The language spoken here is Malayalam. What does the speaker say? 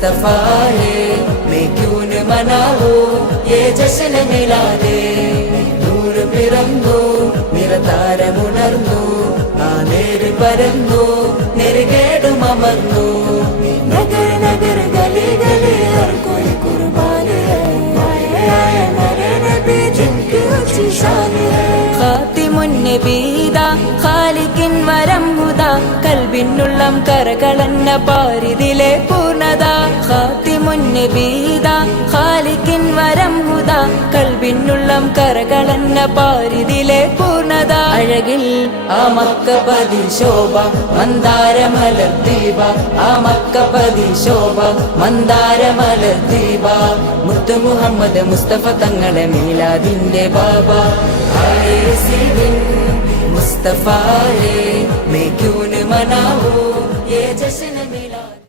मुस्तफा है, मैं क्यों न मनाऊं ये जश्न मिलादे. നൂർ പിറന്നു നിറതാരമുണർന്നു, ആ നേര് പരന്നു നെറുകേടും അമർന്നു. നഗർ നഗർ ഗലി ഗലി ഹർ കോയി കുർബാൻ ഹൈ, ആയ മേരെ നബി ജിൻകി ഊंची शान है. ഖാതിമുൻ നബീദ ഖാലിഖിൻ വരം ഹുദ, കൽബിനുള്ളം കരകളന്ന പാരിതിലെ പൂർണ്ണത. ഖാതിമുൻ നബീദ ഖാലിഖിൻ വരം ഹുദ, കൽബിനുള്ളം കരകളന്ന പാരിതിലെ പൂർണ്ണത. അഴകിൽ ആ മക്കപതി ശോഭ മന്ദാരമലർ ദീപ, ആ മക്കപതി ശോഭ മന്ദാരമലർ ദീപ. മുത്തു മുഹമ്മദ് മുസ്തഫ തങ്ങളെ മീലാദിന്റെ ബാബ. मुस्तफा है, मैं क्यों न मनाऊं ये जश्न मिलाद.